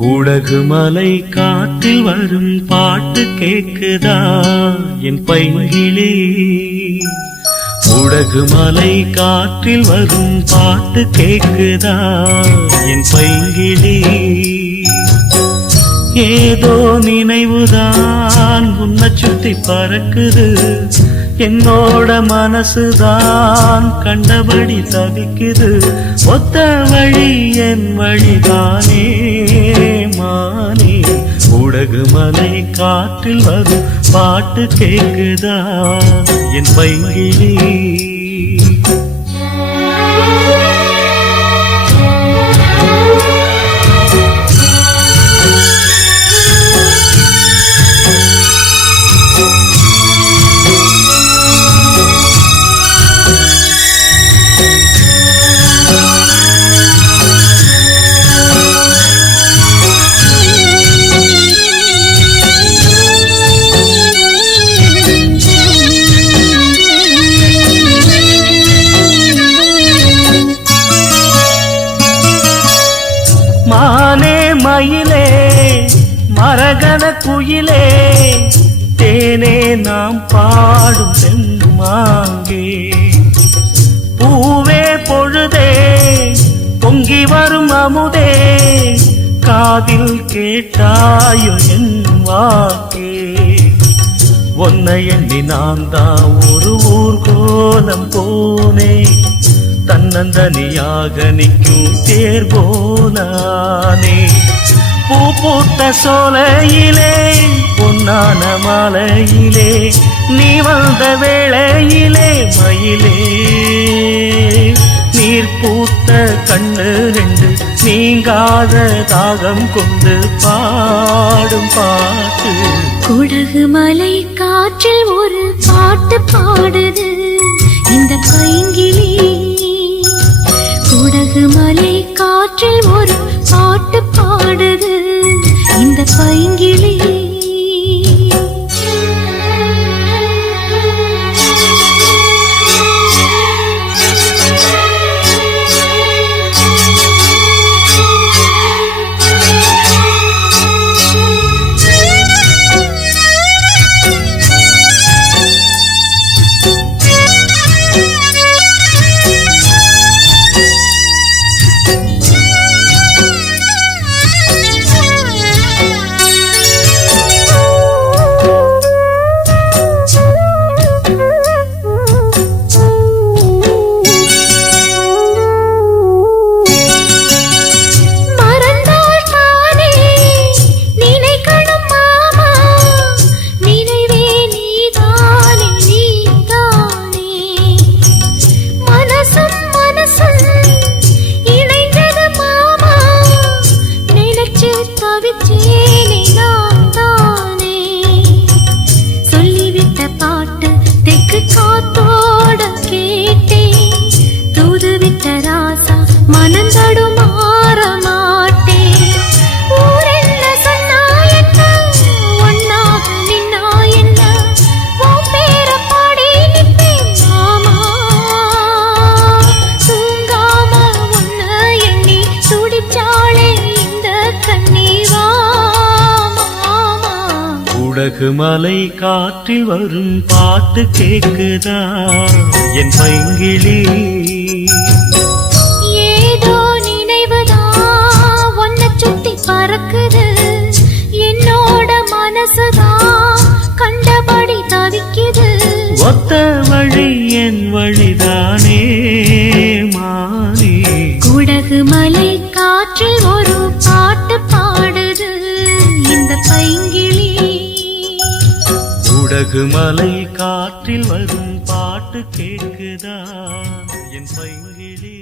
கூடகுமலை காற்றில் வரும் பாட்டு கேக்குதா என் பைங்கிளி? கூடகுமலை காற்றில் வரும் பாட்டு கேக்குதா என் பைங்கிளி? ஏதோ நினைவுதான் உன்னை சுத்தி பறக்குது, என்னோட மனசுதான் கண்டபடி தவிக்குது. ஒத்த வழி என் வழிதானே மானே. கூடகுமலை காற்றில் வரும் பாட்டு கேக்குதா என் பைங்கிளி? மானே மயிலே மரகத குயிலே, தேனே நாம் பாடும் செம்மாங்கே. பூவே பொழுதே பொங்கி வரும் அமுதே, காதில் கேட்டாயோ என் வாக்கே. ஒன்னை எண்ணி நான் தான் ஒரு ஊர்கோலம் போனே, தன்னந்தனியாக நிற்கும் தேர் போனானே. பூ பூத்த சோலையிலே பொன்னான மாலையிலே, நீ வந்த வேளையிலே மயிலே. நீர் பூத்த கண்ணு ரெண்டு நீங்காத தாகம் கொண்டு பாடும் பாட்டு. குடகுமலை காற்றில் ஒரு பாட்டு பாடுது இந்த பைங்கிளி. குடகுமலை காற்றில் ஒரு பாட்டு பாடுது இந்த பைங்கிளி. சொல்லிவிட்ட பாட்டு தெற்கு காத்தோட கேட்டே, தூதுவிட்ட ராசா மனந்தடு மாற மாட்டே. ஊர் என்ன சொன்னா என்ன, ஒன்னாக நின்னா என்ன, உன் பேர பாடி நிற்பேன் மாமா. தூங்காம உன்ன எண்ணி துடிச்சாளே இந்த கண்ணீவா. கூடகுமலை காற்றில் வரும் பாட்டு கேக்குதா என் பைங்கிளி? ஏதோ நினைவுதான் உன்னை சுத்தி பறக்குது, என்னோட மனசுதான் கண்டபடி தவிக்குது. ஒத்த வழி என் வழிதானே மானே. குடகுமலை காற்றில் ஒரு பாட்டு பாடுது இந்த பைங்கிளி. கூடகுமலை காற்றில் வரும் பாட்டு கேக்குதா என் பைங்கிளி?